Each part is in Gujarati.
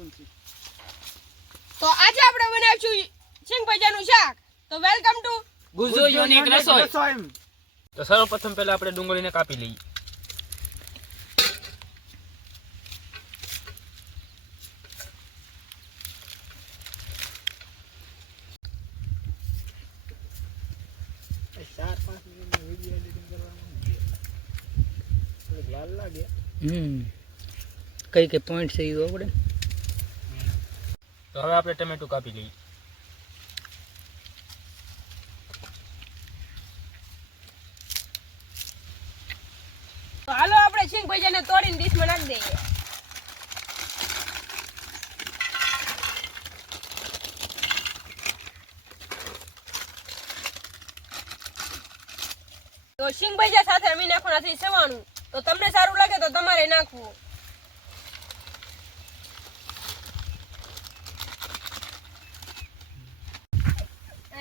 તો આજે આપણે બનાવીશું સિંગ ભજાનું શાક. તો વેલકમ ટુ ગુજો યુનિક રસોઈ. તો સર્વપ્રથમ પહેલા આપણે ડુંગળીને કાપી લઈએ. ચાર પાંચ મિનિટ વીડિયો એડિટિંગ કરવાનું લાલ લાગે હમ. કઈ કઈ પોઈન્ટ છે એ આપણે? તો હવે આપણે ટમેટું કાપી લઈએ. હાલો, આપણે સિંગ ભજાને તોડીને ડીશમાં નાખી દઈએ. તો સિંગ સાથે અમે નાખવાના છે સવાણું. તો તમને સારું લાગે તો તમારે નાખવું.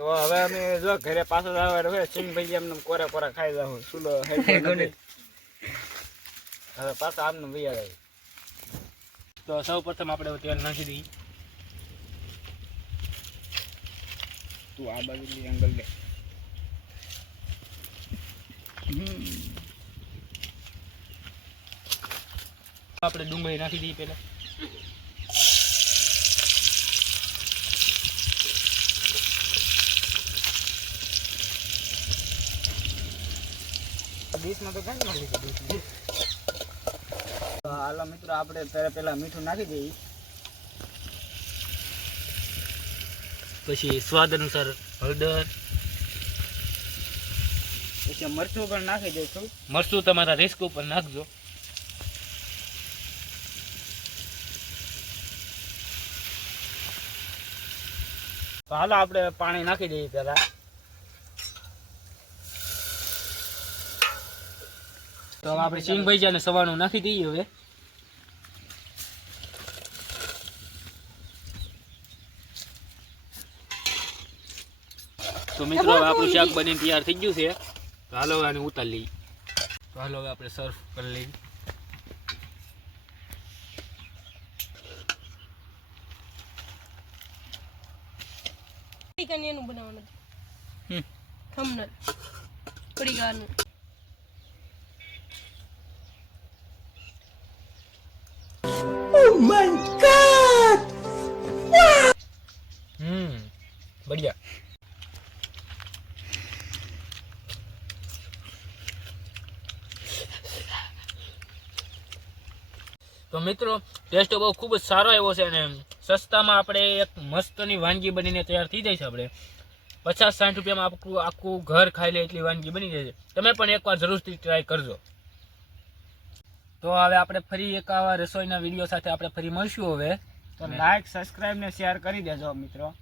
તો હવે અમે જો ઘરે પાછો જવા હવે સિંહભાઈ એમને કોરે કોરા ખાઈ જાવ સુલો હવે પાછા આમને વૈયા જાય તો સૌ પ્રથમ આપણે તેલ નાખી દઈએ. તું આ બાજુ એંગલ લે. આપણે ડુંગળી નાખી દઈએ પહેલા. ડીશમાં તો હાલો મિત્રો આપણે ત્યારે પેલા મીઠું નાખી દઈએ. પછી સ્વાદ અનુસાર હળદર. પછી મરચું પણ નાખી દઈશું. મરચું તમારા રિસ્ક ઉપર નાખજો. તો હાલો આપણે પાણી નાખી દઈએ પેલા તો હવે આપણે સિંગ ભજીયા ને સવાણું નાખી દઈએ હવે. તો મિત્રો હવે આપણું શાક બનીને તૈયાર થઈ ગયું છે. તો હાલો આને ઉતારી લઈએ. તો હાલો હવે આપણે સર્વ કરી લઈએ. ચિકન એનું બનાવવાનું. હમ. ખમણ થોડી વારનું હમ બઢિયા તો મિત્રો ટેસ્ટ બહુ ખૂબ જ સારો એવો છે અને સસ્તામાં આપણે એક મસ્તની વાનગી બનીને તૈયાર થઈ જાય છે આપણે. પચાસ સાઠ રૂપિયામાં આખું આખું ઘર ખાઈ લે એટલી વાનગી બની જાય છે. તમે પણ એકવાર જરૂરથી ટ્રાય કરજો. તો હવે આપણે ફરી એક આવા રસોઈના વીડિયો સાથે આપણે ફરી મળશું હવે. તો લાઈક સબસ્ક્રાઈબ ને શેર કરી દેજો મિત્રો.